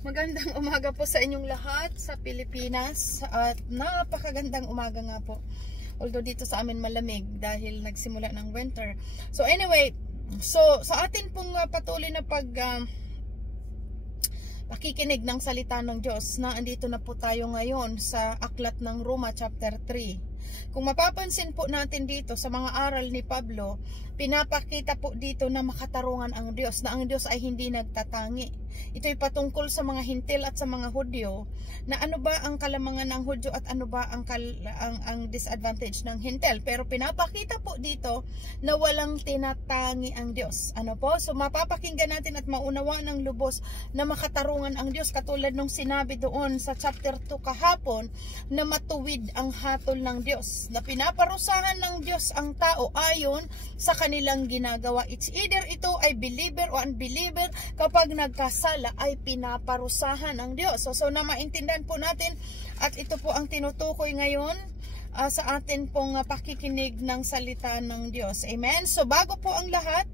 Magandang umaga po sa inyong lahat sa Pilipinas at napakagandang umaga nga po. Although dito sa amin malamig dahil nagsimula ng winter. So anyway, sa atin pong patuloy na pakikinig ng salita ng Diyos na andito na po tayo ngayon sa aklat ng Roma chapter 3. Kung mapapansin po natin dito sa mga aral ni Pablo, pinapakita po dito na makatarungan ang Diyos, na ang Diyos ay hindi nagtatangi. Ito'y patungkol sa mga Hintil at sa mga Hudyo, na ano ba ang kalamangan ng Hudyo at ano ba ang disadvantage ng Hintil. Pero pinapakita po dito na walang tinatangi ang Diyos. Ano po? So mapapakinggan natin at maunawa ng lubos na makatarungan ang Diyos, katulad nung sinabi doon sa chapter 2 kahapon, na matuwid ang hatol ng Diyos, na pinaparusahan ng Diyos ang tao ayon sa kanilang ginagawa. It's either ito ay believer o unbeliever, kapag nagkasala ay pinaparusahan ng Diyos. So na maintindihan po natin, at ito po ang tinutukoy ngayon sa atin pong pakikinig ng salita ng Diyos. Amen? So bago po ang lahat,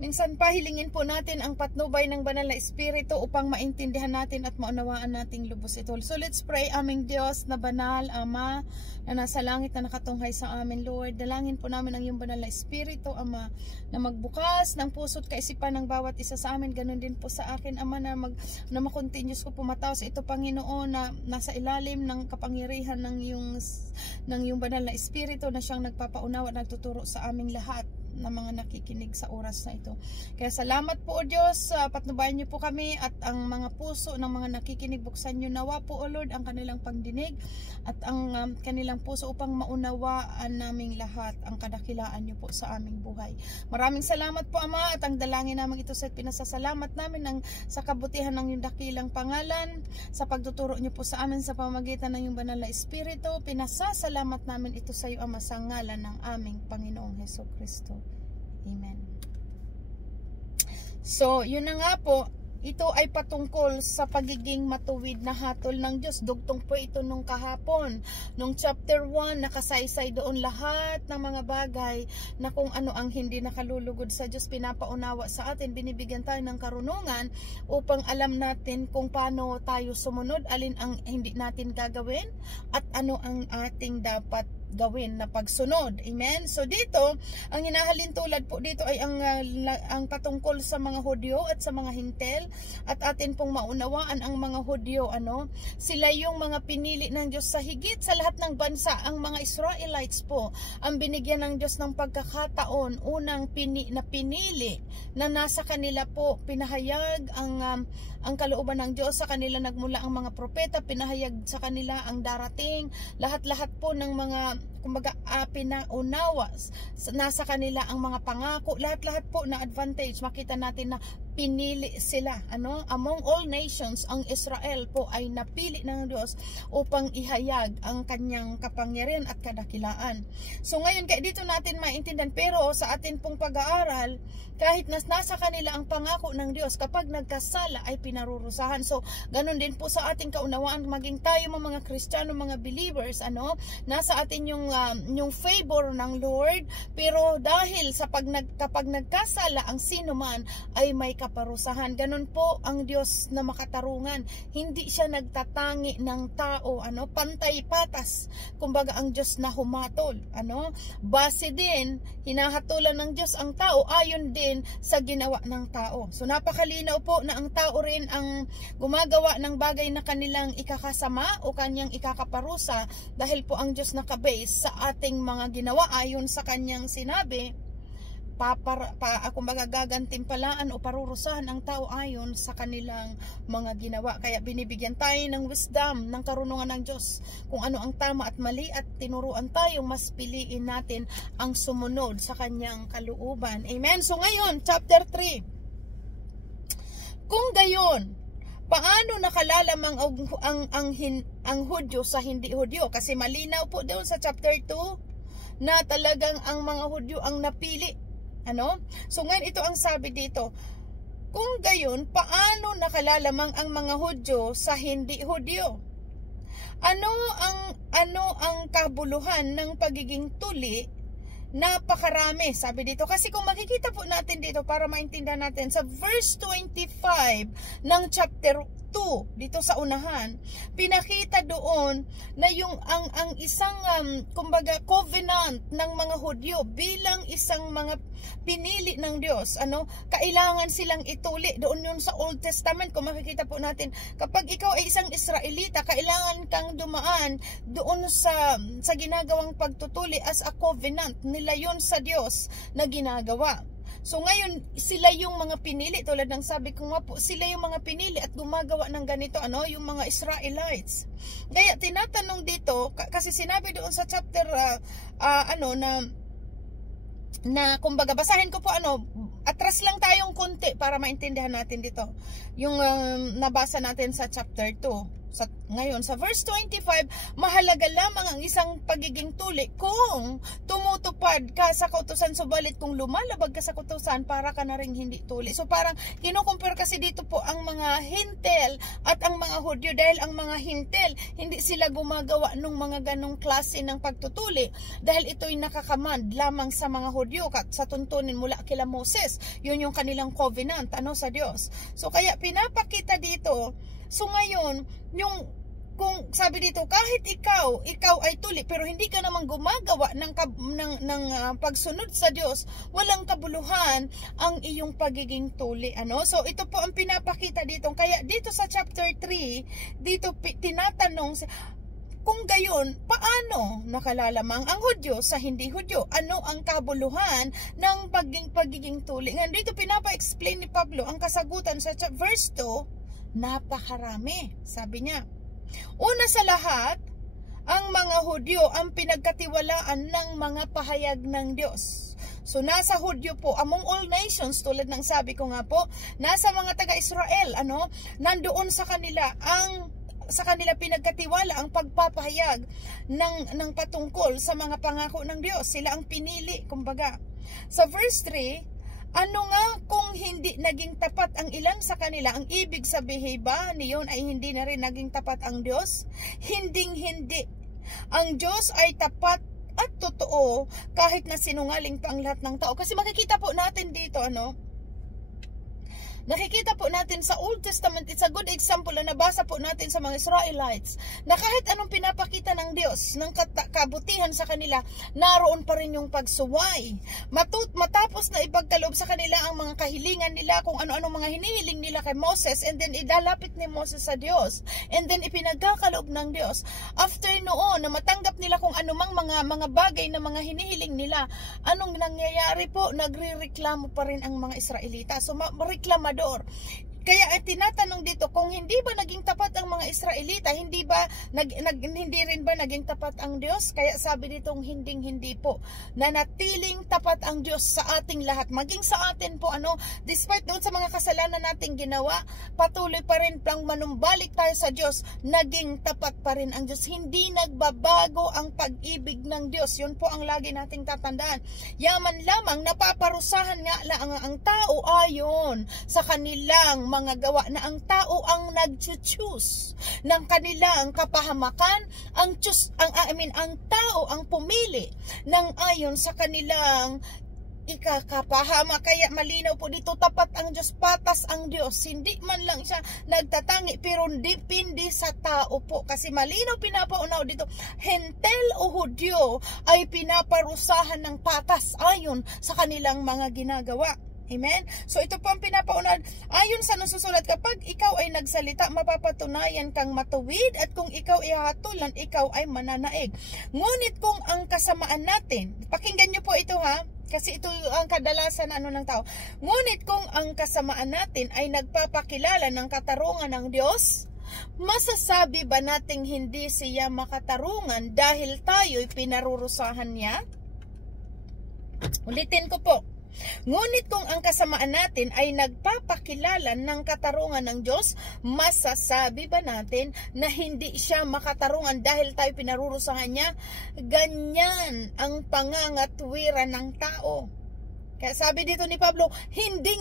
minsan pa hilingin po natin ang patnubay ng banal na Espiritu upang maintindihan natin at maunawaan nating lubos ito. So let's pray. Aming Diyos na banal, Ama, na nasa langit na nakatunghay sa amin, Lord. Dalangin po namin ang iyong banal na Espiritu, Ama, na magbukas ng puso't kaisipan ng bawat isa sa amin. Ganun din po sa akin, Ama, na makontinuous ko pumataw sa ito, Panginoon, na nasa ilalim ng kapangyarihan ng iyong banal na Espiritu, na siyang nagpapaunawa at nagtuturo sa aming lahat na mga nakikinig sa oras na ito. Kaya salamat po, O Diyos, patnubayan niyo po kami at ang mga puso ng mga nakikinig, buksan niyo nawa po, O Lord, ang kanilang pagdinig at ang kanilang puso upang maunawaan naming lahat ang kadakilaan niyo po sa aming buhay. Maraming salamat po, Ama, at ang dalangin namin ito sa pinasasalamat namin sa kabutihan ng iyong dakilang pangalan, sa pagtuturo niyo po sa amin sa pamamagitan ng iyong banal na Espiritu. Pinasasalamat namin ito sa iyo, Ama, sa ngalan ng aming Panginoong Hesukristo. Amen. So, yun na nga po, ito ay patungkol sa pagiging matuwid na hatol ng Diyos. Dugtong po ito nung kahapon. Nung chapter 1, nakasaysay doon lahat ng mga bagay na kung ano ang hindi nakalulugod sa Diyos, pinapaunawa sa atin, binibigyan tayo ng karunungan upang alam natin kung paano tayo sumunod, alin ang hindi natin gagawin, at ano ang ating dapat gawin na pagsunod. Amen? So dito, ang hinahalin tulad po dito ay ang patungkol sa mga Hudyo at sa mga Hintil, at atin pong maunawaan ang mga Hudyo, sila yung mga pinili ng Diyos sa higit sa lahat ng bansa. Ang mga Israelites po ang binigyan ng Diyos ng pagkakataon, unang pinili na nasa kanila po, pinahayag ang kalooban ng Diyos sa kanila, nagmula ang mga propeta, pinahayag sa kanila ang darating, lahat-lahat po ng mga kumbaga pinaunawa, nasa kanila ang mga pangako, lahat-lahat po na advantage. Makita natin na pinili sila, among all nations, ang Israel po ay napili ng Diyos upang ihayag ang kanyang kapangyarihan at kadakilaan. So ngayon, kaya dito natin maintindihan, pero sa atin pong pag-aaral, kahit nasa kanila ang pangako ng Diyos, kapag nagkasala ay pinarurusahan. So ganun din po sa ating kaunawaan, maging tayo mga Kristiyano, mga believers, nasa atin yung favor ng Lord, pero dahil sa kapag nagkasala ang sino man ay may kaparusahan. Ganun po ang Diyos na makatarungan. Hindi siya nagtatangi ng tao, pantay patas. Kumbaga ang Diyos na humatol, base din, hinahatulan ng Diyos ang tao ayon din sa ginawa ng tao. So napakalinaw po na ang tao rin ang gumagawa ng bagay na kanilang ikakasama o kanyang ikakaparusa, dahil po ang Diyos nakabase sa ating mga ginawa ayon sa kanyang sinabi. Kumbaga gagantimpalaan o parurusahan ang tao ayon sa kanilang mga ginawa. Kaya binibigyan tayo ng wisdom, ng karunungan ng Diyos kung ano ang tama at mali, at tinuruan tayong mas piliin natin ang sumunod sa kanyang kalooban. Amen? So ngayon, chapter 3. Kung gayon, paano nakalalamang ang Hudyo sa hindi Hudyo? Kasi malinaw po doon sa chapter 2 na talagang ang mga Hudyo ang napili. So ngayon, ito ang sabi dito. Kung gayon, paano nakalalamang ang mga Hudyo sa hindi Hudyo? Ano ang kabuluhan ng pagiging tuli napakarami, sabi dito. Kasi kung makikita po natin dito para maintindihan natin, sa verse 25 ng chapter 2, dito sa unahan, pinakita doon na yung ang isang kumbaga covenant ng mga Hudyo bilang isang mga pinili ng Diyos, kailangan silang ituli. Doon yun sa Old Testament, kung makikita po natin, kapag ikaw ay isang Israelita, kailangan kang dumaan doon sa ginagawang pagtutuli as a covenant nila yun sa Diyos na ginagawa. So ngayon, sila yung mga pinili, tulad ng sabi ko nga po, sila yung mga pinili at gumagawa ng ganito, yung mga Israelites. Kaya tinatanong dito, kasi sinabi doon sa chapter, na kumbaga, basahin ko po, atras lang tayong konti para maintindihan natin dito. Yung nabasa natin sa chapter 2. Ngayon, sa verse 25, mahalaga lamang ang isang pagiging tuli kung tumutupad ka sa kautusan, subalit kung lumalabag ka sa kautusan, para ka na rin hindi tuli. So parang kinukumpare kasi dito po ang mga Hintel at ang mga Hudyo, dahil ang mga Hintel, hindi sila gumagawa ng mga ganong klase ng pagtutuli, dahil ito'y nakakamand lamang sa mga Hudyo sa tuntunin mula kila Moses. Yun yung kanilang covenant sa Diyos. So kaya pinapakita dito. So ngayon, kung sabi dito, kahit ikaw ay tuli, pero hindi ka naman gumagawa ng pagsunod sa Diyos, walang kabuluhan ang iyong pagiging tuli. So ito po ang pinapakita dito. Kaya dito sa chapter 3, dito tinatanong, kung gayon, paano nakalalamang ang Hudyo sa hindi Hudyo? Ano ang kabuluhan ng pagiging tuli? Ngayon dito pinapa-explain ni Pablo ang kasagutan sa verse 2. Napakarami, sabi niya. Una sa lahat, ang mga Hudyo ang pinagkatiwalaan ng mga pahayag ng Diyos. So nasa Hudyo po, among all nations, tulad ng sabi ko nga po, nasa mga taga-Israel, nandoon sa kanila pinagkatiwala ang pagpapahayag ng patungkol sa mga pangako ng Diyos. Sila ang pinili, kumbaga. Sa verse 3, ano nga kung hindi naging tapat ang ilan sa kanila? Ang ibig sabihin ba niyon ay hindi na rin naging tapat ang Diyos? Hinding-hindi. Ang Diyos ay tapat at totoo kahit na sinungaling pa ang lahat ng tao. Kasi makikita po natin dito, nakikita po natin sa Old Testament, it's a good example na nabasa po natin sa mga Israelites, na kahit anong pinapakita ng Diyos, ng kabutihan sa kanila, naroon pa rin yung pagsuway. Matapos na ipagkaloob sa kanila ang mga kahilingan nila, kung ano-ano mga hinihiling nila kay Moses, and then idalapit ni Moses sa Diyos, and then ipinagkakaloob ng Diyos. After noon, na matanggap nila kung anumang mga bagay na mga hinihiling nila, anong nangyayari po? Nagre-reklamo pa rin ang mga Israelita. So, reklamador. Kaya tinatanong dito, kung hindi ba naging tapat ang mga Israelita, hindi rin ba naging tapat ang Diyos? Kaya sabi ditong hindi po. Nanatiling tapat ang Diyos sa ating lahat. Maging sa atin po, despite doon sa mga kasalanan nating ginawa, patuloy pa rin pang manumbalik tayo sa Diyos, naging tapat pa rin ang Diyos. Hindi nagbabago ang pag-ibig ng Diyos. Yun po ang lagi nating tatandaan. Yaman lamang, napaparusahan nga lang ang tao ayon sa kanilang mga gawa, na ang tao ang nag-choose ng kanilang kapahamakan, ang tao ang pumili ng ayon sa kanilang ikakapahama. Kaya malinaw po dito, tapat ang Diyos, patas ang Diyos. Hindi man lang siya nagtatangi, pero depende sa tao po. Kasi malinaw pinapaunaw dito, Hentel o Hudyo ay pinaparusahan ng patas ayon sa kanilang mga ginagawa. Amen? So ito po ang pinapaunahan. Ayon sa nasusulat, kapag ikaw ay nagsalita, mapapatunayan kang matuwid, at kung ikaw ay hatulan, ikaw ay mananaig. Ngunit kung ang kasamaan natin, pakinggan nyo po ito kasi ito ang kadalasan ng tao. Ngunit kung ang kasamaan natin ay nagpapakilala ng katarungan ng Diyos, masasabi ba nating hindi siya makatarungan dahil tayo'y pinarurusahan niya? Ulitin ko po. Ngunit kung ang kasamaan natin ay nagpapakilala ng katarungan ng Diyos, masasabi ba natin na hindi siya makatarungan dahil tayo pinarurusahan niya? Ganyan ang pangangatwiran ng tao. Kaya sabi dito ni Pablo, hindi.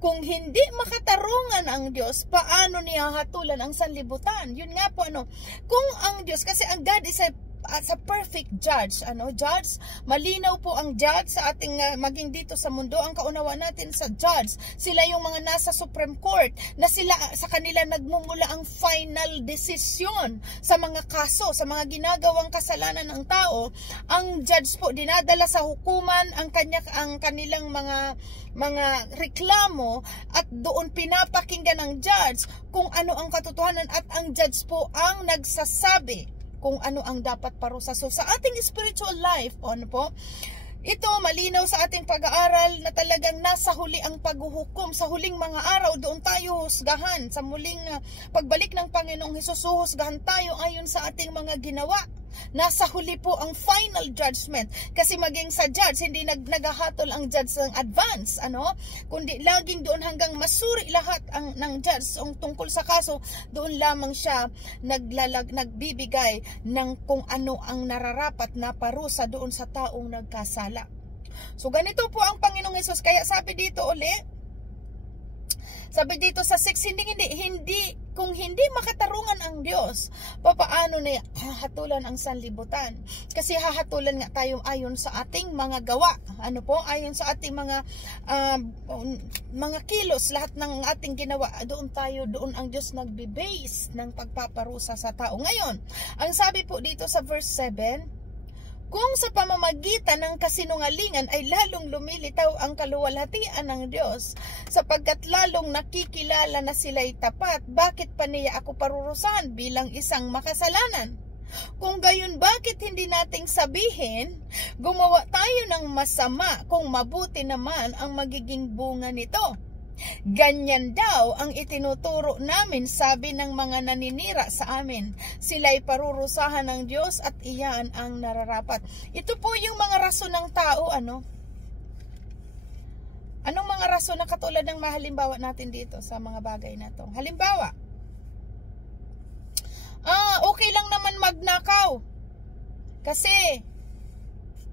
Kung hindi makatarungan ang Diyos, paano niya hatulan ang sanlibutan? Yun nga po, kung ang Diyos, kasi ang God is a sa perfect judge, judge, malinaw po ang judge sa ating maging dito sa mundo. Ang kaunawa natin sa judge, sila yung mga nasa Supreme Court na sila sa kanila nagmumula ang final decision sa mga kaso, sa mga ginagawang kasalanan ng tao. Ang judge po dinadala sa hukuman ang kanilang mga reklamo, at doon pinapakinggan ng judge kung ano ang katotohanan, at ang judge po ang nagsasabi kung ano ang dapat parusa. So sa ating spiritual life, ito malinaw sa ating pag-aaral na talagang nasa huli ang paghuhukom. Sa huling mga araw, doon tayo husgahan. Sa muling pagbalik ng Panginoong Hesus, husgahan tayo ayon sa ating mga ginawa. Nasa huli po ang final judgment. Kasi maging sa judge, hindi naghahatol ang judge ng advance, kundi laging doon hanggang masuri lahat ng judge tungkol sa kaso, doon lamang siya nagbibigay ng kung ano ang nararapat na parusa doon sa taong nagkasala. So ganito po ang Panginoong Hesus. Kaya sabi dito sa 6, kung hindi makatarungan ang Diyos, papaano na hahatulan ang sanlibutan? Kasi hahatulan nga tayo ayon sa ating mga gawa. Ayon sa ating mga kilos, lahat ng ating ginawa, doon ang Diyos nagbe-base ng pagpaparusa sa tao. Ngayon, ang sabi po dito sa verse 7, kung sa pamamagitan ng kasinungalingan ay lalong lumilitaw ang kaluwalhatian ng Diyos, sapagkat lalong nakikilala na sila'y tapat, bakit pa niya ako parurusahan bilang isang makasalanan? Kung gayon, bakit hindi nating sabihin, gumawa tayo ng masama kung mabuti naman ang magiging bunga nito? Ganyan daw ang itinuturo namin, sabi ng mga naninira sa amin. Sila'y parurusahan ng Diyos at iyan ang nararapat. Ito po yung mga rason ng tao, Anong mga rason na katulad ng mahalimbawa natin dito sa mga bagay na to? Halimbawa, okay lang naman magnakaw. Kasi,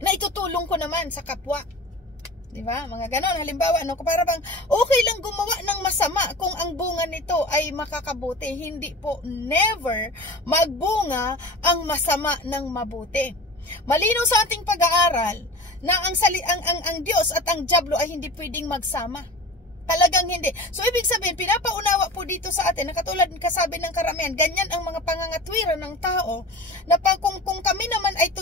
naitutulong ko naman sa kapwa. Diba? Mga ganon. Halimbawa, para bang okay lang gumawa ng masama kung ang bunga nito ay makakabuti. Hindi po, never magbunga ang masama ng mabuti. Malinaw sa ating pag-aaral na ang Diyos at ang dyablo ay hindi pwedeng magsama. Talagang hindi. So, ibig sabihin, pinapaunawa po dito sa atin, na katulad ng kasabi ng karamihan, ganyan ang mga pangangatwiran ng tao, na kung kami naman ay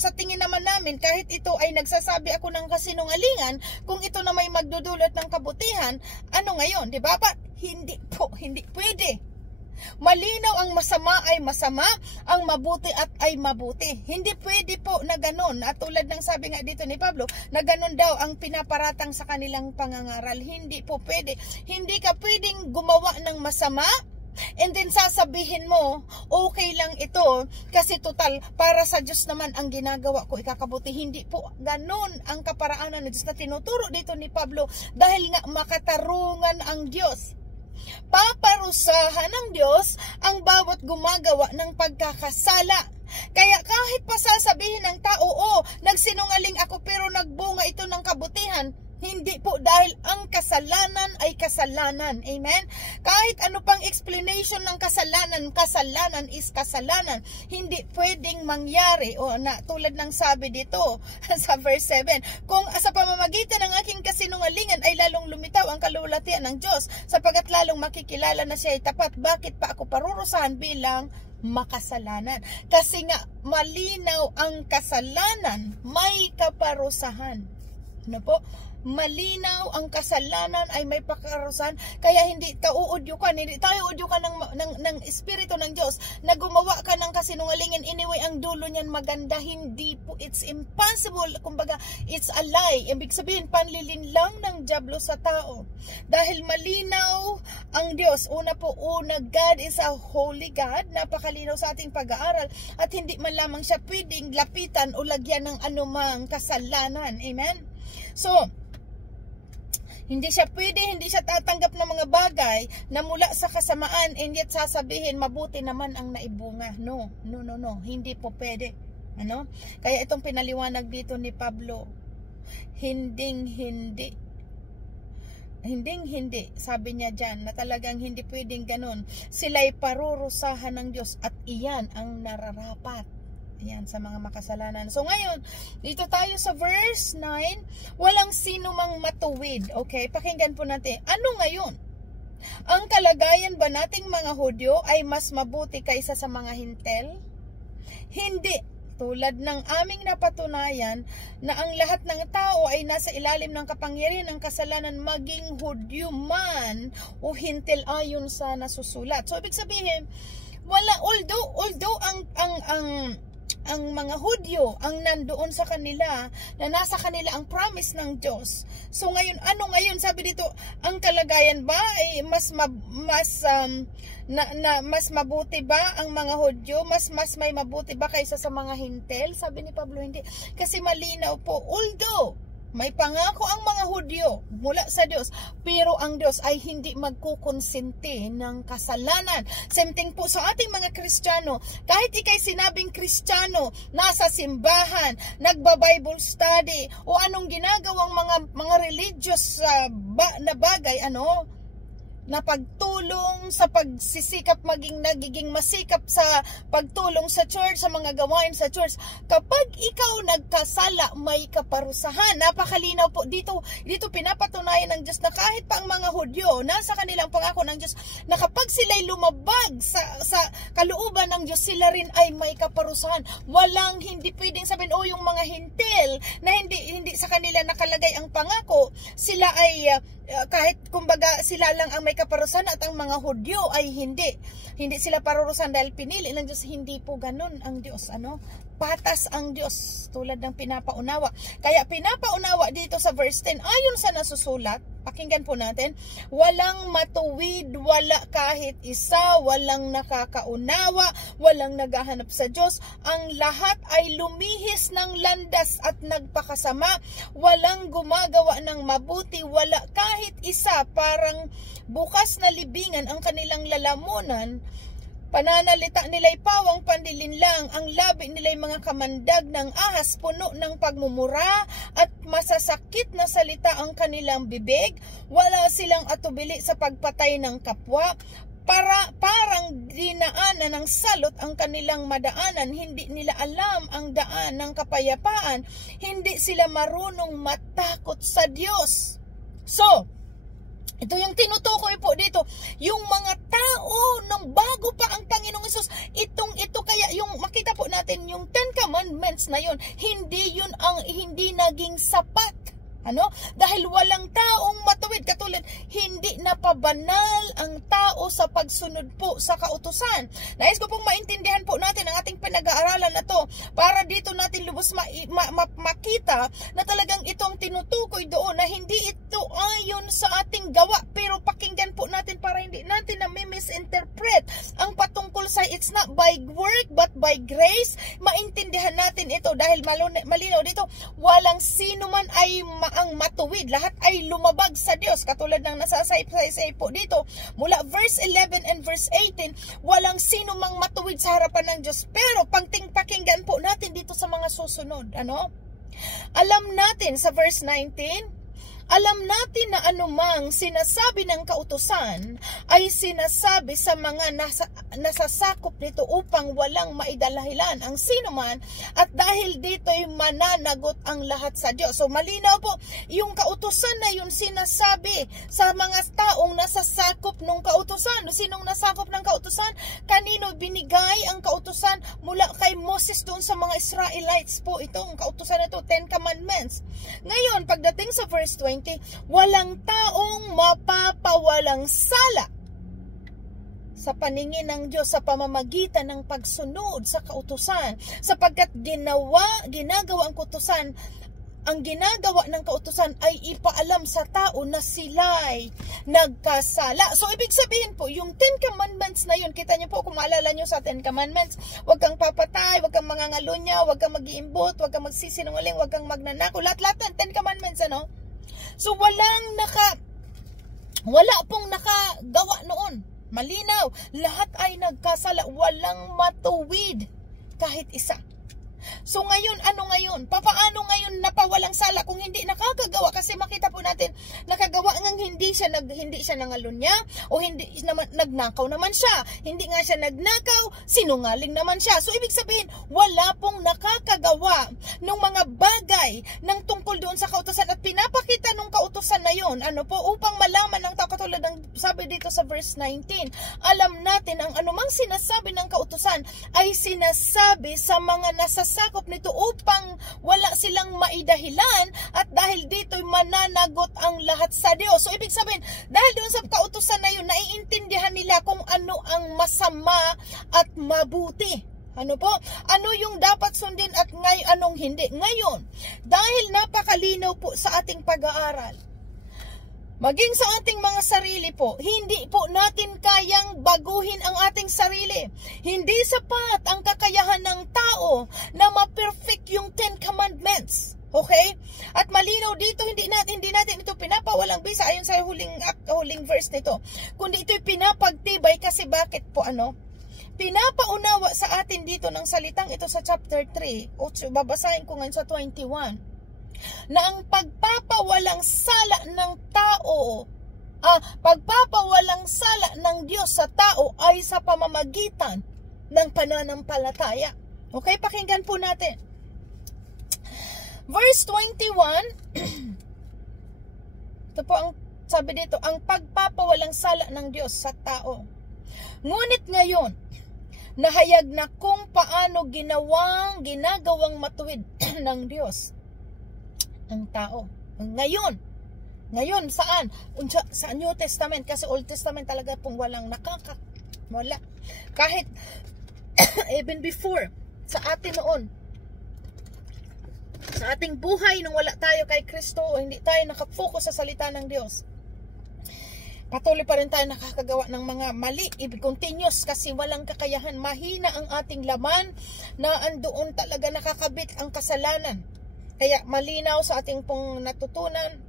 sa tingin naman namin, kahit ito ay nagsasabi ako ng kasinungalingan, kung ito na may magdudulot ng kabutihan, ano ngayon? Diba? Hindi pwede. Malinaw ang masama ay masama, ang mabuti ay mabuti. Hindi pwede po na ganon. At tulad ng sabi nga dito ni Pablo, na ganon daw ang pinaparatang sa kanilang pangangaral. Hindi po pwede. Hindi ka pwedeng gumawa ng masama, and then sasabihin mo, okay lang ito, kasi total, para sa Diyos naman ang ginagawa ko, ikakabuti. Hindi po ganon ang kaparaanan ng Diyos na tinuturo dito ni Pablo, dahil nga makatarungan ang Diyos. Paparusahan ng Diyos ang bawat gumagawa ng pagkakasala. Kaya kahit pa sasabihin ng tao, nagsinungaling ako pero nagbunga ito ng kabutihan, hindi po, dahil ang kasalanan ay kasalanan. Amen? Kahit ano pang explanation ng kasalanan is kasalanan. Hindi pwedeng mangyari, tulad ng sabi dito sa verse 7, kung sa pamamagitan ng aking kasinungalingan ay lalong lumitaw ang kaluwalhatian ng Diyos, sapagkat lalong makikilala na siya ay tapat, bakit pa ako parurusahan bilang makasalanan? Kasi nga, malinaw ang kasalanan, may kaparusahan. Malinaw ang kasalanan ay may pakarusahan. Kaya hindi tayo uudyukan ng Espiritu ng Diyos na gumawa ka ng kasinungalingan. Anyway, ang dulo niyan maganda. Hindi po, it's impossible. Kumbaga, it's a lie. Ibig sabihin, panlilin lang ng dyablo sa tao. Dahil malinaw ang Diyos. Una, God is a holy God. Napakalinaw sa ating pag-aaral. At hindi man lamang siya pwedeng lapitan o lagyan ng anumang kasalanan. Amen? So, hindi siya tatanggap ng mga bagay na mula sa kasamaan, and yet sasabihin mabuti naman ang naibunga. No. Hindi po pwede. Kaya itong pinaliwanag dito ni Pablo, hindi. Sabi niya dyan na talagang hindi pwedeng ganun. Sila'y parurusahan ng Diyos at iyan ang nararapat. Yan, sa mga makasalanan. So ngayon, dito tayo sa verse 9, walang sino mang matuwid. Okay, pakinggan po natin. Ano ngayon? Ang kalagayan ba nating mga Hudyo ay mas mabuti kaysa sa mga Hintel? Hindi. Tulad ng aming napatunayan na ang lahat ng tao ay nasa ilalim ng kapangyarihan ng kasalanan, maging Hudyo man o Hintil ayon sa nasusulat. So ibig sabihin, although ang mga Hudyo ang nandoon sa kanila, na nasa kanila ang promise ng Diyos. So ngayon, ano ngayon? Sabi dito, ang kalagayan ba ay mas mabuti ba ang mga Hudyo? Mas may mabuti ba kaysa sa mga Hintel? Sabi ni Pablo, hindi. Kasi malinaw po, although may pangako ang mga Hudyo mula sa Diyos, pero ang Diyos ay hindi magkukonsinti ng kasalanan. Same thing po sa ating mga Kristiyano. Kahit ikay sinabing Kristiyano, nasa simbahan, nagba-Bible study, o anong ginagawang mga religious na bagay, na pagtulong sa pagsisikap, nagiging masikap sa pagtulong sa church, sa mga gawain sa church. Kapag ikaw nagkasala, may kaparusahan. Napakalinaw po dito pinapatunayan ng Diyos na kahit pa ang mga Hudyo, nasa kanilang pangako ng Diyos, na kapag sila'y lumabag sa kalooban ng Diyos, sila rin ay may kaparusahan. Hindi pwedeng sabihin, yung mga Hintil na hindi sa kanila nakalagay ang pangako, sila ay kahit kumbaga sila lang ang may kaparusahan at ang mga Hudyo ay hindi sila parurusahan dahil pinili ng Diyos. Hindi po ganun ang Diyos. Patas ang Diyos, tulad ng pinapaunawa. Kaya pinapaunawa dito sa verse 10, ayon sa nasusulat, pakinggan po natin, walang matuwid, wala kahit isa, walang nakakaunawa, walang naghahanap sa Diyos. Ang lahat ay lumihis ng landas at nagpakasama, walang gumagawa ng mabuti, wala kahit isa. Parang bukas na libingan ang kanilang lalamunan. Pananalita nila'y pawang pandilinlang, ang labi nila'y mga kamandag ng ahas, puno ng pagmumura at masasakit na salita ang kanilang bibig. Wala silang atubili sa pagpatay ng kapwa. Parang dinaanan ng salot ang kanilang madaanan. Hindi nila alam ang daan ng kapayapaan. Hindi sila marunong matakot sa Diyos. So, ito yung tinutukoy po dito, yung mga tao nung bago pa ang Panginoong Hesus, ito kaya yung makita po natin yung 10 Commandments na yun, hindi naging sapat. Dahil walang taong matuwid, katulad hindi napabanal ang tao sa pagsunod po sa kautusan. Nais ko pong maintindihan po natin ang ating pinag-aaralan na to, para dito natin lubos makita na talagang ito ang tinutukoy doon, na hindi ito ayon sa ating gawa. Pero pakinggan po natin para hindi natin na misinterpret ang patungkol sa it's not by work but by grace. Maintindihan natin ito dahil malinaw dito, walang sino man ay ang matuwid, lahat ay lumabag sa Diyos, katulad ng nasasay po dito mula verse 11 and verse 18, walang sino mang matuwid sa harapan ng Diyos. Pero pakinggan po natin dito sa mga susunod. Alam natin sa verse 19, alam natin na anumang sinasabi ng kautusan ay sinasabi sa mga nasasakop nito upang walang maidalahilan ang sinuman, at dahil dito'y mananagot ang lahat sa Diyos. So malinaw po, yung kautusan na yun sinasabi sa mga taong nasasakop ng kautusan. Sinong nasakop ng kautusan? Kanino binigay ang kautusan? Mula kay Moses doon sa mga Israelites po itong kautusan na ito, 10 Commandments. Ngayon, pagdating sa verse 20, walang taong mapapawalang sala sa paningin ng Diyos sa pamamagitan ng pagsunod sa kautusan, sapagkat ginagawa ang kautusan. Ang ginagawa ng kautusan ay ipaalam sa tao na sila'y nagkasala. So, ibig sabihin po, yung 10 Commandments na yun, kita niyo po, kung maalala niyo sa 10 Commandments, huwag kang papatay, huwag kang mangangalunya, huwag kang mag-iimbot, huwag kang magsisinungaling, huwag kang magnanakaw. Lahat ng 10 Commandments, So, wala pong nakagawa noon. Malinaw, lahat ay nagkasala, walang matuwid kahit isa. So ngayon, ano ngayon? Papaano ngayon napawalang sala kung hindi nakakagawa? Kasi makita po natin, nakagawa ngang hindi siya nangalunya o hindi naman nagnakaw naman siya. Hindi nga siya nagnakaw, sinungaling naman siya. So ibig sabihin, wala pong nakakagawa ng mga bagay ng tungkol doon sa kautusan at pinapakita ng kautusan na yon, ano po, upang malaman ng tao, katulad ng sabi dito sa verse 19, alam natin ang anumang sinasabi ng kautusan ay sinasabi sa mga nasasakop nito upang wala silang maidahilan at dahil dito'y mananagot ang lahat sa Diyos. So ibig sabihin, dahil doon sa kautusan na yun, naiintindihan nila kung ano ang masama at mabuti. Ano po? Ano yung dapat sundin at anong hindi? Ngayon, dahil napakalinaw po sa ating pag-aaral, maging sa ating mga sarili po, hindi po natin kayang baguhin ang ating sarili. Hindi sapat ang kakayahan ng tao na ma-perfect yung 10 Commandments. Okay? At malinaw dito, hindi natin ito pinapawalang bisa ayon sa huling verse nito. Kundi ito'y pinapagtibay kasi bakit po pinapaunawa sa atin dito ng salitang ito sa chapter 3. O babasahin ko ngayon sa 21. Na ang pagpapawalang sala ng tao, pagpapawalang sala ng Diyos sa tao ay sa pamamagitan ng pananampalataya. Okay, pakinggan po natin. Verse 21, ito po ang sabi dito, ang pagpapawalang sala ng Diyos sa tao. Ngunit ngayon, nahayag na kung paano ginagawang matuwid ng Diyos ang tao. Ngayon saan? Sa New Testament, kasi Old Testament talaga pong wala. Kahit even before, sa atin noon, sa ating buhay nung wala tayo kay Kristo, hindi tayo nakafocus sa salita ng Diyos, patuloy pa rin tayo nakakagawa ng mga mali, continuous, kasi walang kakayahan, mahina ang ating laman na andoon talaga nakakabit ang kasalanan. Kaya malinaw sa ating pong natutunan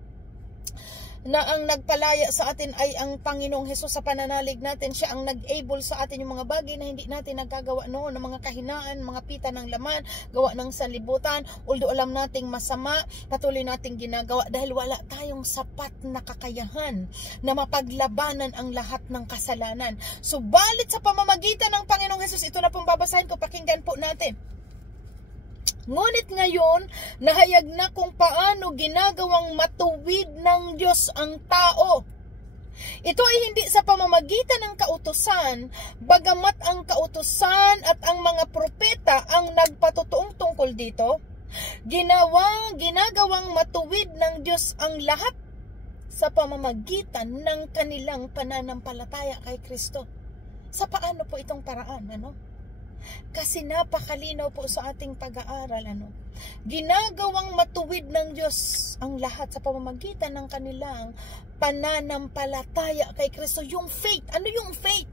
na ang nagpalaya sa atin ay ang Panginoong Hesus. Sa pananalig natin, siya ang nag-able sa atin yung mga bagay na hindi natin nagagawa noon, ng mga kahinaan, mga pita ng laman, gawa ng sanlibutan. Although alam nating masama, patuloy nating ginagawa dahil wala tayong sapat na kakayahan na mapaglabanan ang lahat ng kasalanan. Subalit sa pamamagitan ng Panginoong Hesus, ito na pong babasahin ko, pakinggan po natin. Ngunit ngayon, nahayag na kung paano ginagawang matuwid ng Diyos ang tao. Ito ay hindi sa pamamagitan ng kautusan, bagamat ang kautusan at ang mga propeta ang nagpatutuong tungkol dito. Ginagawang matuwid ng Diyos ang lahat sa pamamagitan ng kanilang pananampalataya kay Kristo. Sa paano po itong paraan, Kasi napakalinaw po sa ating pag-aaral, ginagawang matuwid ng Diyos ang lahat sa pamamagitan ng kanilang pananampalataya kay Kristo. Yung faith. Ano yung faith?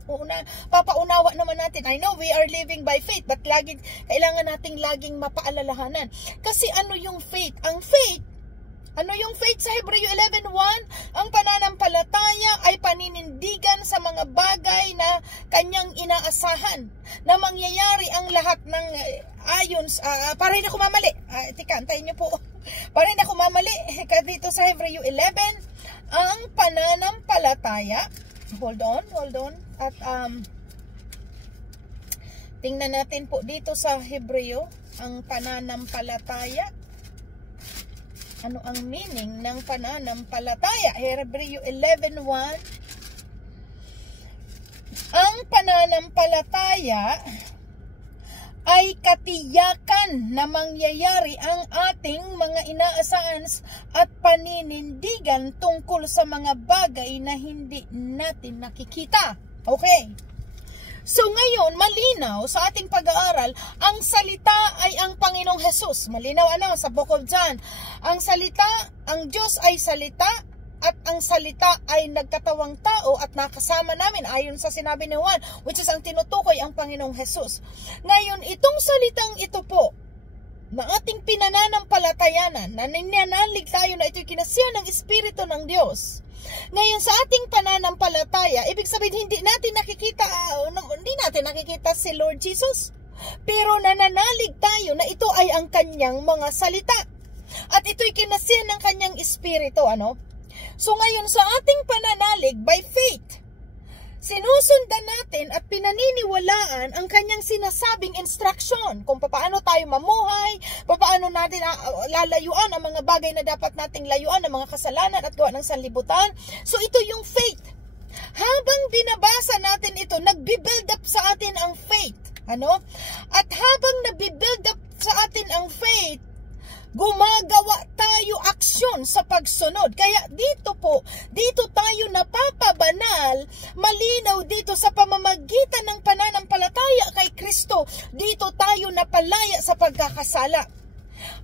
Papaunawa naman natin. I know we are living by faith, but kailangan nating laging mapaalalahanan. Kasi ano yung faith? Ang faith, ano yung faith sa Hebreo 11:1? Ang pananampalataya ay paninindigan sa mga bagay na kanyang inaasahan na mangyayari ang lahat ng ayon para hindi ako mamali. Tika, antayin niyo po. Para hindi ako mamali. Dito sa Hebreo 11, ang pananampalataya. Hold on. At tingnan natin po dito sa Hebreo ang pananampalataya. Ano ang meaning ng pananampalataya? Hebreo 11:1. Ang pananampalataya ay katiyakan na mangyayari ang ating mga inaasahan at paninindigan tungkol sa mga bagay na hindi natin nakikita. Okay. So ngayon, malinaw sa ating pag-aaral, ang salita ay ang Panginoong Hesus. Malinaw sa Book of John. Ang salita, ang Diyos ay salita, at ang salita ay nagkatawang tao at nakasama namin ayon sa sinabi ni Juan, which is ang tinutukoy ang Panginoong Hesus. Ngayon, itong salitang ito po, na ating pinananampalatayanan, na ninanalig tayo na ito'y kinasiya ng Espiritu ng Diyos. Ngayon sa ating pananampalataya, ibig sabihin hindi natin nakikita si Lord Jesus. Pero nananalig tayo na ito ay ang kanyang mga salita. At ito'y kinasihan ng kanyang espiritu, ano? So ngayon sa ating pananalig by faith, sinusundan natin at pinaniniwalaan ang kanyang sinasabing instruction kung paano tayo mamuhay, paano natin lalayuan ang mga bagay na dapat nating layuan, ang mga kasalanan at gawa ng sanlibutan. So ito yung faith. Habang binabasa natin ito, nagbi-build up sa atin ang faith. Ano? At habang nagbi-build up sa atin ang faith, gumagawa tayo aksyon sa pagsunod. Kaya dito tayo napapabanal, malinaw dito sa pamamagitan ng pananampalataya kay Kristo. Dito tayo napalaya sa pagkakasala.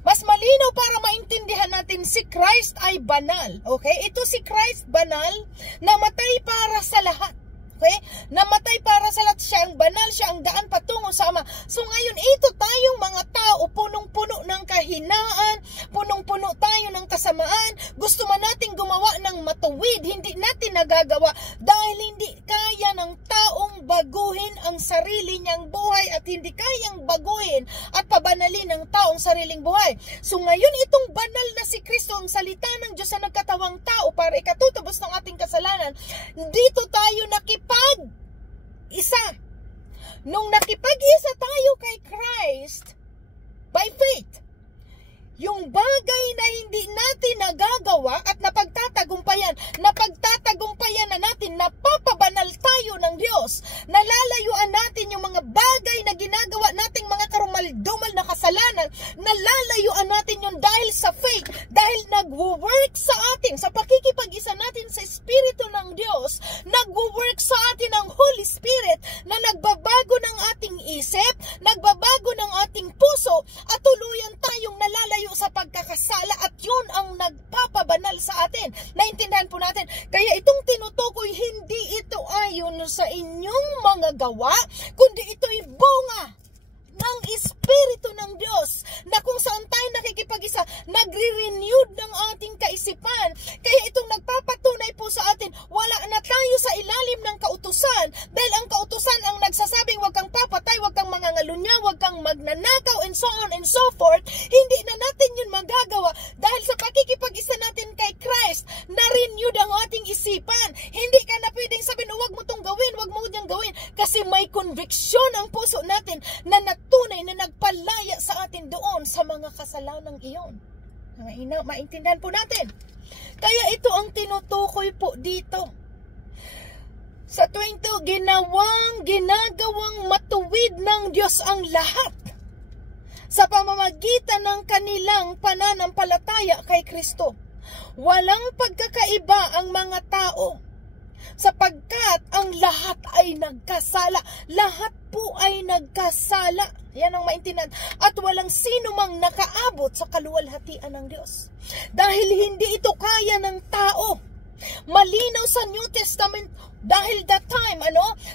Mas malinaw para maintindihan natin, si Christ ay banal. Okay? Ito si Christ banal, namatay para sa lahat. Okay? Namatay para sa lahat. Siya ang banal, siya ang daan patungo sa Ama. So ngayon, ito tayong mga tao, punong-puno ng kahinaan, punong-puno tayo ng kasamaan. Gusto man natin gumawa ng matuwid, hindi natin nagagawa dahil hindi kaya ng taong baguhin ang sarili niyang buhay at hindi kayang baguhin at pabanalin ng taong sariling buhay. So ngayon, itong banal na si Kristo, ang salita ng Diyos na nagkatawang tao para ikatutubos ng ating kasalanan, dito tayo nakipag-isa. Nung nakipag-isa tayo kay Christ by faith, yung bagay na hindi natin nagagawa at napagtatagumpayan na natin, napapabanal tayo ng Diyos, nalalayuan natin yung mga bagay na ginagawa nating mga karumal-dumal na kasalanan, nalalayuan natin yun dahil sa faith, dahil nagwo-work sa atin, sa pakikipag-isa natin sa Espiritu ng Diyos, nagwo-work sa atin ang Holy Spirit na nagbabago ng ating isip, nagbabago ng ating puso, at tuluyan tayong nalalayo sa pagkakasala, at yun ang nagpapabanal sa atin. Naintindihan po natin. Kaya itong tinutukoy, hindi ito ayon sa inyong mga gawa, kundi ito'y bunga ng Espiritu ng Diyos, na kung saan tayo nakikipag-isa, nagre-renewed ng ating kaisipan. Kaya itong nagpapatunay po sa atin, wala na tayo sa ilalim ng kautusan, dahil ang kautusan ang nagsasabing huwag kang papatay, huwag kang mangangalunya, huwag kang magnanakaw, and so on and so forth. Hindi na natin yun magagawa dahil sa pakikipag-isa natin kay Christ, na-renewed ang ating isipan. Hindi ka na pwedeng sabihin, huwag mo itong gawin, huwag mo itong gawin, kasi may conviction ang puso natin na tunay na nagpalaya sa atin doon sa mga kasalanang iyon. Maintindihan po natin. Kaya ito ang tinutukoy po dito. Sa 22, ginagawang matuwid ng Diyos ang lahat sa pamamagitan ng kanilang pananampalataya kay Kristo. Walang pagkakaiba ang mga tao, sapagkat ang lahat ay nagkasala. Lahat po ay nagkasala. Yan ang maintindihan. At walang sino mang nakaabot sa kaluwalhatian ng Diyos. Dahil hindi ito kaya ng tao. Malinaw sa New Testament, dahil that time,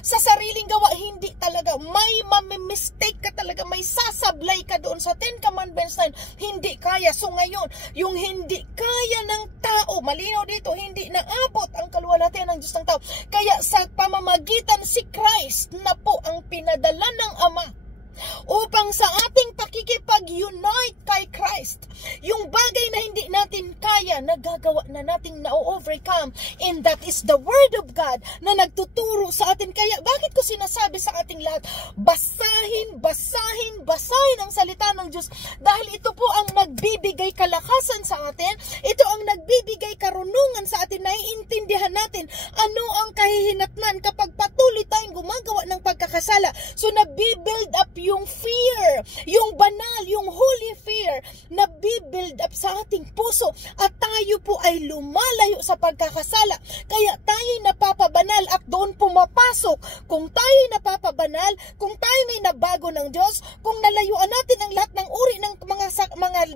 sa sariling gawa, hindi talaga. May mistake ka talaga, may sasablay ka doon sa 10 Commandments na hindi kaya. So ngayon, yung hindi kaya ng tao, malinaw dito, hindi naabot ang kaluwalhatian ng Diyos ng tao. Kaya sa pamamagitan si Christ na po ang pinadala ng Ama, upang sa ating pakikipag-unite kay Christ, yung bagay na hindi natin kaya, nagagawa na natin na-overcome, and that is the Word of God na nagtuturo sa atin. Kaya bakit ko sinasabi sa ating lahat, basahin ang salita ng Diyos, dahil ito po ang nagbibigay kalakasan sa atin, ito ang nagbibigay karunungan sa atin, naiintindihan natin ano ang kahihinatnan kapag patuloy tayong gumagawa ng pagkakasala. So nabibuild up yung fear, yung banal, yung holy fear, na build up sa ating puso, at tayo po ay lumalayo sa pagkakasala. Kaya tayo napapabanal, at doon pumapasok kung tayo napapabanal, kung tayo ay nabago ng Diyos, kung nalayuan natin ang lahat ng uri ng mga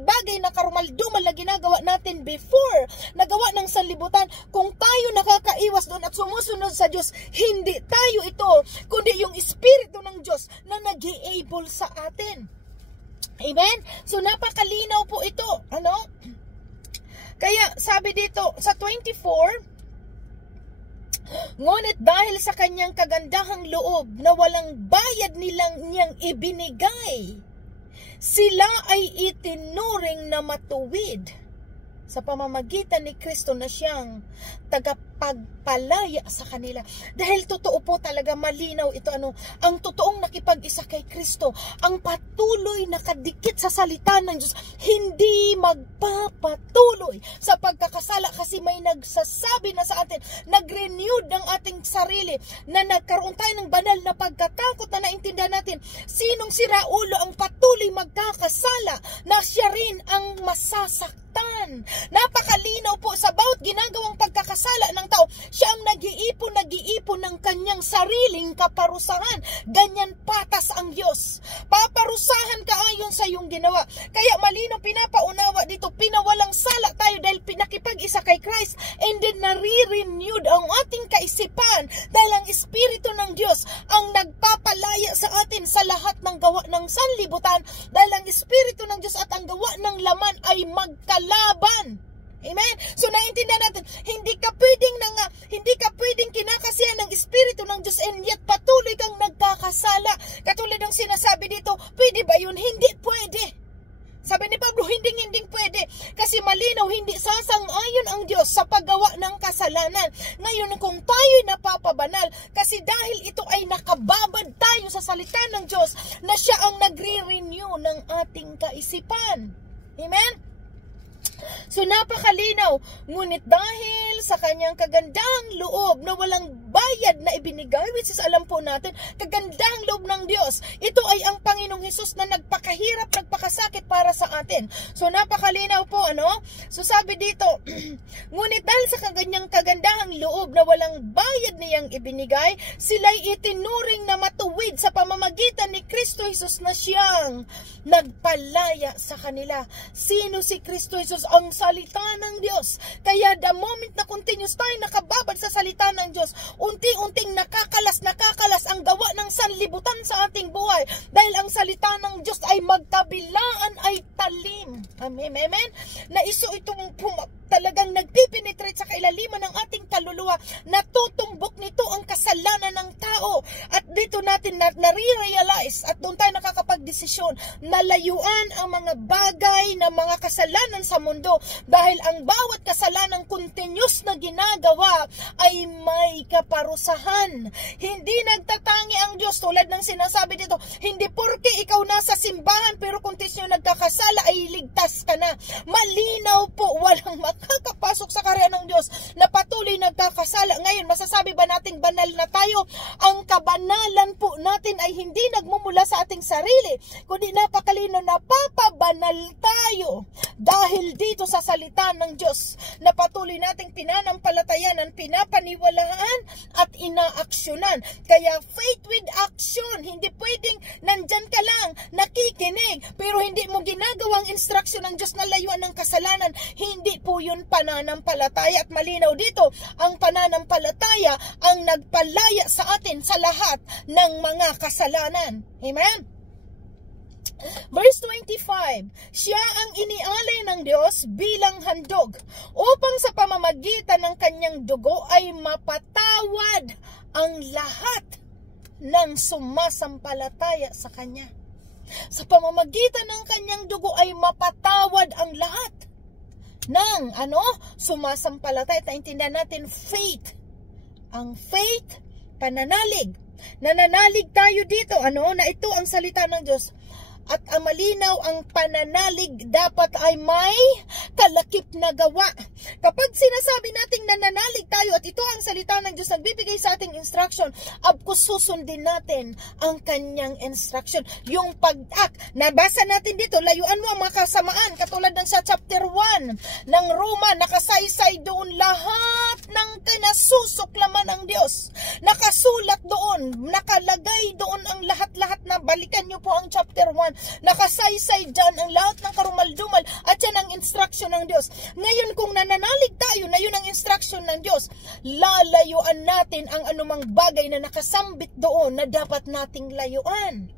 bagay na karumal-dumal na ginagawa natin before, nagawa ng sanlibutan, kung tayo nakakaiwas doon at sumusunod sa Diyos, hindi tayo ito, kundi yung Espiritu ng Diyos na nag-i-able sa atin. Amen? So napakalinaw po ito. Kaya sabi dito sa 24, Ngunit dahil sa kanyang kagandahang loob na walang bayad niyang ibinigay, sila ay itinuring na matuwid sa pamamagitan ni Kristo na siyang tagapagpalaya sa kanila. Dahil totoo po talaga, malinaw ito, ang totoong nakipag-isa kay Kristo, ang patuloy na kadikit sa salita ng Diyos, hindi magpapatuloy sa pagkakasala, kasi may nagsasabi na sa atin, nag-renewed ng ating sarili, na nagkaroon tayo ng banal na pagkatakot na naintindihan natin, sinong si Raulo ang patuloy magkakasala, na siya rin ang masasaktan. Napakalinaw po sa bawat ginagawang pagkakasala ng tao, siya ang nag-iipon ng kanyang sariling kaparusahan. Ganyan patas ang Diyos. Paparusahan ka ayon sa iyong ginawa. Kaya malinaw, pinapaunawa dito, pinawalang sala tayo dahil pinakipag-isa kay Christ, and then nare-renewed ang ating kaisipan dahil ang Espiritu ng Diyos ang nagpapalaya sa atin sa lahat ng gawa ng sanlibutan, dahil ang Espiritu ng Diyos at ang gawa ng laman ay magkalaban. Amen? So naintindihan natin, hindi ka pwedeng kinakasiyahan ng Espiritu ng Diyos and yet patuloy kang nagkakasala. Katulad ng sinasabi dito, pwede ba yun? Hindi pwede. Sabi ni Pablo, hindi pwede. Kasi malinaw, hindi sasang-ayon ang Diyos sa paggawa ng kasalanan. Ngayon, kung tayo'y napapabanal, kasi dahil ito ay nakababad tayo sa salita ng Diyos, na siya ang nagre-renew ng ating kaisipan. Amen? So napakalinaw, ngunit dahil sa kanyang kagandahang loob na walang bayad na ibinigay, which is alam po natin, kagandahang loob ng Diyos, ito ay ang Panginoong Hesus na nagpakahirap, nagpakasakit para sa atin. So napakalinaw po, So sabi dito, ngunit dahil sa kanyang kagandahang loob na walang bayad niyang ibinigay, sila'y itinuring na matuwid sa pamamagitan ni Kristo Hesus na siyang nagpalaya sa kanila. Sino si Kristo Hesus? Ang salita ng Diyos. Kaya the moment na continuous tayo nakababad sa salita ng Diyos, unti-unting nakakalas ang gawa ng sanlibutan sa ating buhay. Dahil ang salita ng Diyos ay magkabilaan, ay talim. Amen, amen? Na iso itong talagang nagpipenetrate sa kailaliman ng ating kaluluwa, natutumbok nito ang kasalanan ng tao. At dito natin nare-realize at doon tayo nakakapag-desisyon na layuan ang mga bagay na mga kasalanan sa mundo, dahil ang bawat kasalanang continuous na ginagawa ay may kaparusahan. Hindi nagtatangi ang Diyos, tulad ng sinasabi dito, hindi porke ikaw nasa simbahan pero continuous nagkakasala ay ligtas ka na. Malinaw po, walang makakapasok sa karya ng Diyos na patuloy nagkakasala. Ngayon, masasabi ba nating banal na tayo? Ang kabanalan po natin ay hindi nagmumula sa ating sarili, kundi napakalino, napapabanal tayo dahil dito sa salita ng Diyos na patuloy nating pinanampalatayanan, pinapaniwalaan at inaaksyonan. Kaya faith with action, hindi pwedeng nandyan ka lang, nakikinig, pero hindi mo ginagawang instruction ng Diyos na layuan ng kasalanan. Hindi po yun pananampalataya. At malinaw dito, ang pananampalataya ang nagpalaya sa atin sa lahat ng mga kasalanan. Amen? Verse 25, siya ang inialay ng Diyos bilang handog upang sa pamamagitan ng kanyang dugo ay mapatawad ang lahat ng sumasampalataya sa kanya. Sa pamamagitan ng kanyang dugo ay mapatawad ang lahat ng sumasampalataya. Naintindihan natin faith. Ang faith, pananalig. Nananalig tayo dito, na ito ang salita ng Diyos. At ang malinaw, ang pananalig dapat ay may kalakip na gawa. Kapag sinasabi nating nananalig tayo at ito ang salita ng Diyos nagbibigay sa ating instruction, abkus susundin natin ang kanyang instruction. Yung pag-act, nabasa natin dito, layuan mo ang mga kasamaan, katulad ng sa chapter 1 ng Roma, nakasaysay doon lahat ng kinasusuklaman ng Diyos. Nakasulat doon, nakalagay doon ang lahat-lahat na, balikan nyo po ang chapter 1, nakasaysay dyan ang lahat ng karumaldumal at yan ang instruction ng Diyos. Ngayon kung nananalig tayo na yun ang instruction ng Diyos, lalayuan natin ang anumang bagay na nakasambit doon na dapat nating layuan.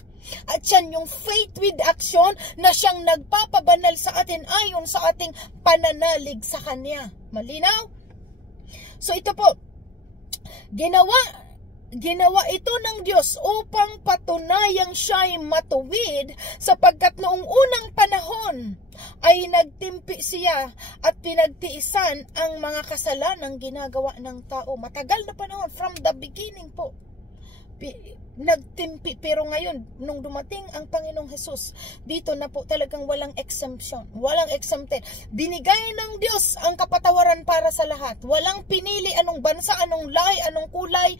At yan yung faith with action na siyang nagpapabanal sa atin ayon sa ating pananalig sa Kanya. Malinaw? So ito po, Ginawa ito ng Diyos upang patunayang siya'y matuwid, sapagkat noong unang panahon ay nagtimpi siya at pinagtiisan ang mga kasalanang ginagawa ng tao. Matagal na panahon, from the beginning po. Nagtimpi, pero ngayon nung dumating ang Panginoong Hesus, dito na po talagang walang exemption, walang exempted. Binigay ng Diyos ang kapatawaran para sa lahat. Walang pinili anong bansa, anong lahi, anong kulay.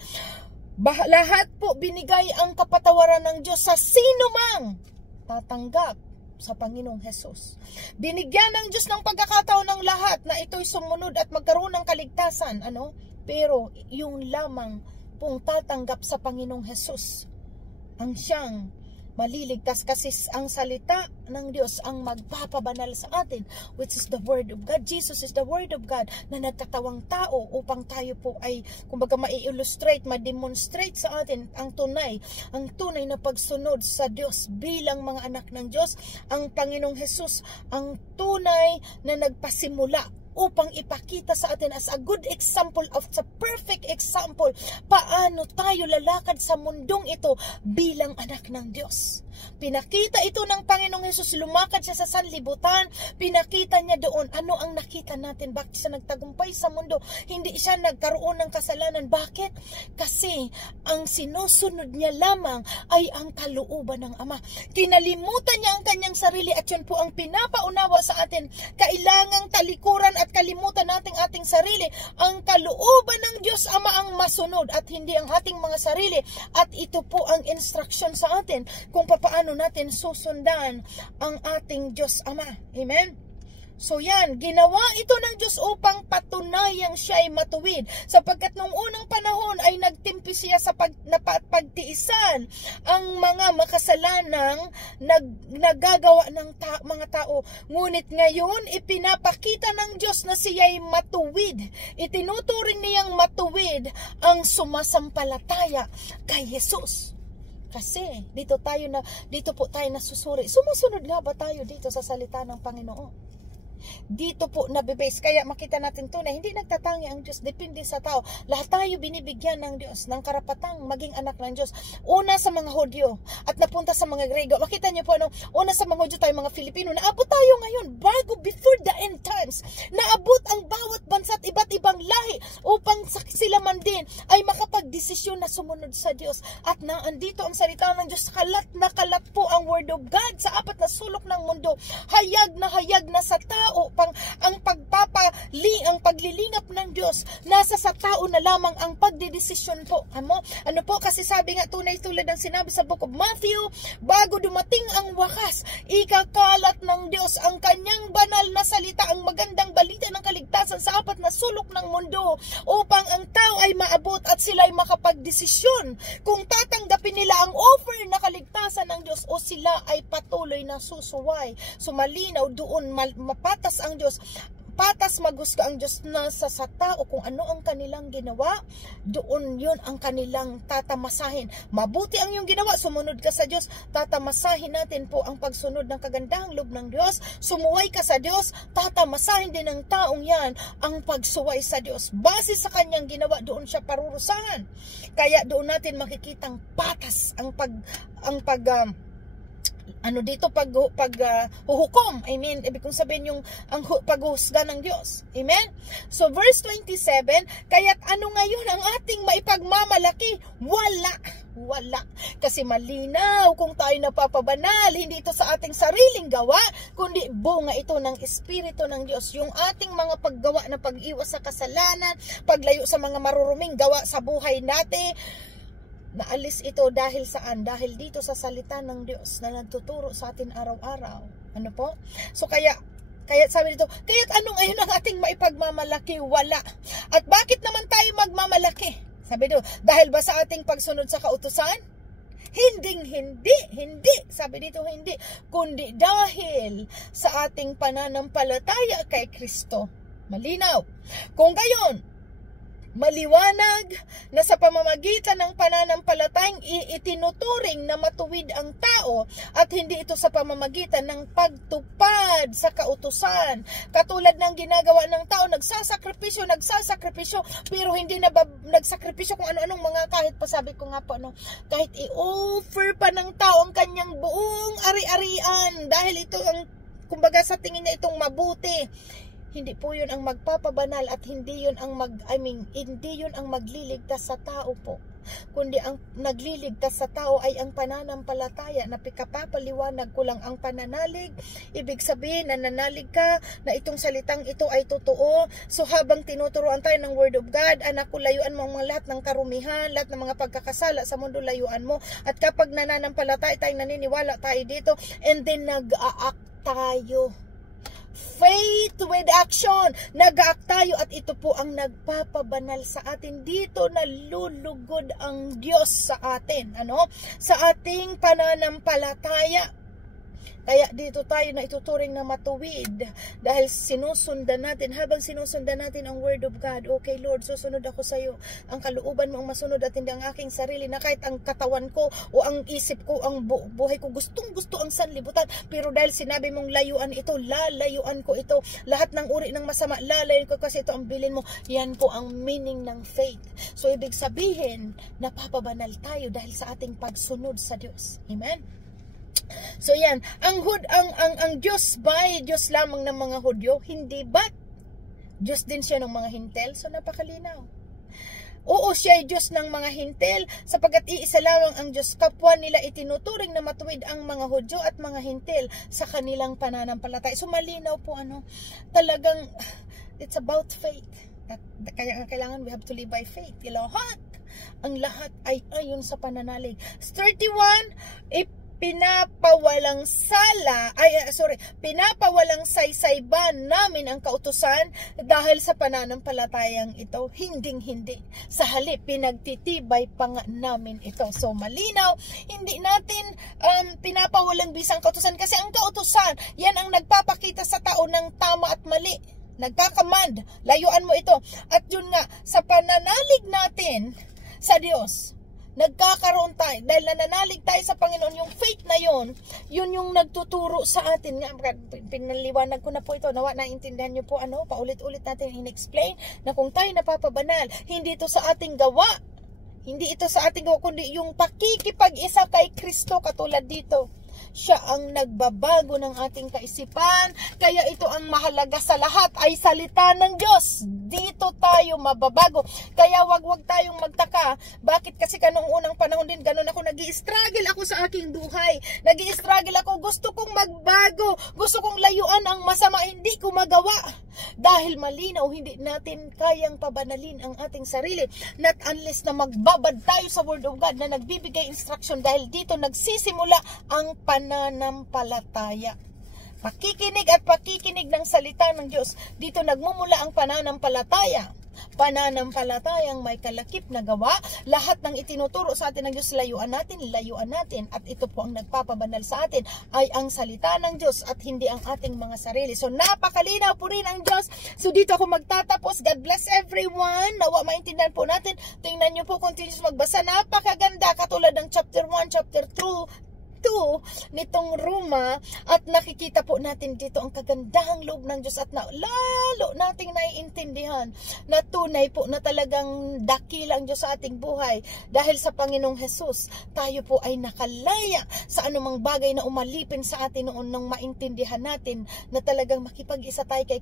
Lahat po binigay ang kapatawaran ng Diyos sa sino mang tatanggap sa Panginoong Hesus. Binigyan ng Diyos ng pagkakataon ng lahat na ito'y sumunod at magkaroon ng kaligtasan, pero yung lamang pong tatanggap sa Panginoong Hesus ang siyang maliligtas, kasi ang salita ng Diyos ang magpapabanal sa atin, which is the Word of God. Jesus is the Word of God na nagkatawang tao upang tayo po ay, kumbaga, ma-illustrate, ma-demonstrate sa atin ang tunay na pagsunod sa Diyos bilang mga anak ng Diyos. Ang Panginoong Hesus ang tunay na nagpasimula upang ipakita sa atin as a good example of the perfect example paano tayo lalakad sa mundong ito bilang anak ng Diyos. Pinakita ito ng Panginoong Hesus, lumakad siya sa sanlibutan, pinakita niya doon ano ang nakita natin, bakit siya nagtagumpay sa mundo, hindi siya nagkaroon ng kasalanan. Bakit? Kasi ang sinusunod niya lamang ay ang kalooban ng Ama. Kinalimutan niya ang kanyang sarili, at yun po ang pinapaunawa sa atin. Kailangang talikuran at kalimutan nating ating sarili. Ang kalooban ng Diyos Ama ang masunod at hindi ang ating mga sarili. At ito po ang instruction sa atin kung paano natin susundan ang ating Diyos Ama. Amen? So yan, ginawa ito ng Diyos upang patunayang siya ay matuwid, sapagkat nung unang panahon ay nagtimpi siya sa pagtiisan ang mga makasalanang nagagawa ng mga tao. Ngunit ngayon, ipinapakita ng Diyos na siya ay matuwid. Itinuturing niyang matuwid ang sumasampalataya kay Jesus. Kasi dito po tayo nasusuri. Sumusunod nga ba tayo dito sa salita ng Panginoon? Dito po nabibase. Kaya makita natin to na hindi nagtatangi ang Diyos, depende sa tao. Lahat tayo binibigyan ng Diyos ng karapatang maging anak ng Diyos. Una sa mga Hudyo at napunta sa mga Grego. Makita niyo po, una sa mga Hudyo tayo, mga Filipino, naabot tayo ngayon bago before the end times. Naabot ang bawat bansa at iba't ibang lahi upang sila man din ay makapagdesisyon na sumunod sa Diyos. At naandito ang salita ng Diyos, kalat na kalat po ang Word of God sa apat na sulok ng mundo. Hayag na sa tao. Ang paglilingap ng Diyos, nasa sa tao na lamang ang pagdidesisyon po. Ano po, kasi sabi nga, tunay tulad ng sinabi sa Book of Matthew, bago dumating ang wakas, ikakalat ng Diyos ang kanyang banal na salita, ang magandang balita ng kaligtasan sa apat na sulok ng mundo, upang ang tao ay maabot at sila ay makapagdesisyon kung tatanggapin nila ang offer na kaligtasan ng Diyos o sila ay patuloy na susuway. Sumalinaw doon, mapatas ang Diyos, patas maghusga ang Diyos na sa tao kung ano ang kanilang ginawa, doon yun ang kanilang tatamasahin. Mabuti ang iyong ginawa, sumunod ka sa Diyos, tatamasahin natin po ang pagsunod ng kagandahang loob ng Diyos. Sumuway ka sa Diyos, tatamasahin din ng taong yan ang pagsuway sa Diyos. Base sa kanyang ginawa, doon siya parurusahan. Kaya doon natin makikitang patas ang paghuhukom. I mean, ibig kong sabihin yung ang paghuhusga ng Diyos. Amen? So, verse 27, kaya't ano ngayon ang ating maipagmamalaki? Wala. Kasi malinaw kung tayo napapabanal, hindi ito sa ating sariling gawa, kundi bunga ito ng Espiritu ng Diyos. Yung ating mga paggawa na pag-iwas sa kasalanan, paglayo sa mga maruruming gawa sa buhay natin, naalis ito dahil saan? Dahil dito sa salita ng Diyos na nagtuturo sa atin araw-araw. Ano po? So kaya sabi dito, kaya't ano ngayon ang ating maipagmamalaki? Wala. At bakit naman tayo magmamalaki? Sabi dito, dahil ba sa ating pagsunod sa kautusan? Hindi. Sabi dito, hindi. Kundi dahil sa ating pananampalataya kay Kristo. Malinaw. Kung gayon, Maliwanag na sa pamamagitan ng pananampalatayang itinuturing na matuwid ang tao at hindi ito sa pamamagitan ng pagtupad sa kautusan. Katulad ng ginagawa ng tao, nagsasakripisyo, pero hindi na nagsakripisyo kung ano-anong mga kahit pa sabi ko nga po, no, kahit i-offer pa ng tao ang kanyang buong ari-arian dahil ito ang, kumbaga sa tingin niya itong mabuti. Hindi po 'yun ang magpapabanal at hindi 'yun ang hindi 'yun ang magliligtas sa tao po. Kundi ang nagliligtas sa tao ay ang pananampalataya na pikapapaliwanag ko lang ang pananalig. Ibig sabihin, nananalig ka na itong salitang ito ay totoo. So habang tinuturuan tayo ng Word of God, anak ko, layuan mo ang mga lahat ng karumihan, lahat ng mga pagkakasala sa mundo, layuan mo. At kapag nananampalataya tayo, naniniwala tayo dito, and then nag-a-act tayo. Faith with action. Nag-act tayo at ito po ang nagpapabanal sa atin. Dito nalulugod ang Diyos sa atin. Ano? Sa ating pananampalataya. Kaya dito tayo na ituturing na matuwid dahil sinusundan natin, habang sinusundan natin ang Word of God. Okay Lord, susunod ako sa iyo. Ang kalooban mo ang masunod at hindi ang aking sarili, na kahit ang katawan ko o ang isip ko, ang buhay ko, gustong gusto ang sanlibutan. Pero dahil sinabi mong layuan ito, lalayuan ko ito. Lahat ng uri ng masama, lalayuan ko kasi ito ang bilin mo. Yan po ang meaning ng faith. So ibig sabihin, napapabanal tayo dahil sa ating pagsunod sa Diyos. Amen? So yan, ang Diyos ba ay Diyos lamang ng mga Hudyo? Hindi ba? Diyos din siya ng mga Hintil? So napakalinaw. Oo, siya ay Diyos ng mga Hintil sapagkat iisa lamang ang Diyos. Kapwa nila itinuturing na matuwid ang mga Hudyo at mga Hintil sa kanilang pananampalataya. So malinaw po, talagang it's about faith. Kaya kailangan we have to live by faith. Ang lahat ay ayon sa pananalig. 31, pinapawalang saysay ba namin ang kautusan dahil sa pananampalatayang ito? Hinding-hindi. Sa halip, pinagtitibay pa nga namin ito. So, malinaw, hindi natin pinapawalang bisang kautusan kasi ang kautusan, yan ang nagpapakita sa tao ng tama at mali. Nagkakamand, layuan mo ito. At yun nga, sa pananalig natin sa Diyos, nagkakaroon tayo, dahil nananalig tayo sa Panginoon, yung faith na yun yung nagtuturo sa atin. Pinaliwanag ko na po ito, nawa naintindihan nyo po, paulit-ulit natin in-explain, na kung tayo napapabanal, hindi ito sa ating gawa, kundi yung pakikipag-isa kay Kristo, katulad dito. Siya ang nagbabago ng ating kaisipan. Kaya ito ang mahalaga sa lahat ay salita ng Diyos. Dito tayo mababago. Kaya wag tayong magtaka. Bakit? Kasi kanong unang panahon din, ganun ako, nag-i-struggle ako sa aking buhay. Nag-i-struggle ako. Gusto kong magbago. Gusto kong layuan ang masama. Hindi ko magawa. Dahil malinaw, hindi natin kayang pabanalin ang ating sarili. Not unless na magbabad tayo sa Word of God na nagbibigay instruction. Dahil dito nagsisimula ang pananampalataya. Pakikinig at pakikinig ng salita ng Diyos. Dito nagmumula ang pananampalataya. Pananampalatayang may kalakip na gawa. Lahat ng itinuturo sa atin ng Diyos, layuan natin. At ito po ang nagpapabanal sa atin ay ang salita ng Diyos at hindi ang ating mga sarili. So napakalinaw po rin ang Diyos. So dito ako magtatapos. God bless everyone. Nawa maintindihan po natin. Tingnan nyo po, continuous magbasa. Napakaganda, katulad ng chapter 1, chapter 2 nitong Roma, at nakikita po natin dito ang kagandahang loob ng Diyos at lalo nating naiintindihan na tunay po na talagang dakila ang Diyos sa ating buhay. Dahil sa Panginoong Jesus, tayo po ay nakalaya sa anumang bagay na umalipin sa atin noon, nang maintindihan natin na talagang makipag-isa tayo kay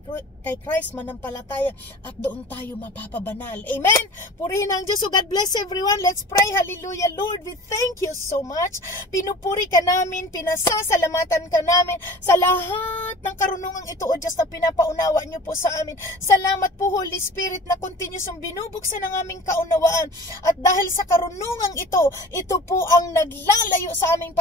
Christ, manampalataya, at doon tayo mapapabanal. Amen? Purihin ang Diyos. So God bless everyone. Let's pray. Hallelujah. Lord, we thank you so much. Pinupuri ka namin, pinasasalamatan ka namin sa lahat ng karunungang ito, o Diyos, na pinapaunawa niyo po sa amin. Salamat po, Holy Spirit, na continuous ang binubuksan ng aming kaunawaan. At dahil sa karunungang ito po ang naglalayo sa aming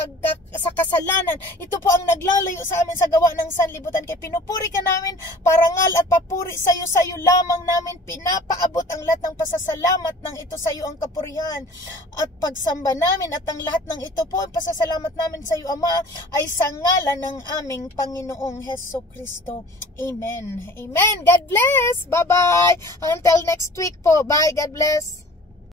sa kasalanan. Ito po ang naglalayo sa amin sa gawa ng sanlibutan. Kaya pinupuri ka namin, parangal at papuri sa iyo lamang namin pinapaabot ang lahat ng pasasalamat ng ito, sa iyo ang kapurihan at pagsamba namin, at ang lahat ng ito po ang pasasalamat pinapasalamat namin sa iyo, Ama, ay sa ngalan ng aming Panginoong Hesus Kristo. Amen. Amen. God bless. Bye-bye. Until next week po. Bye. God bless.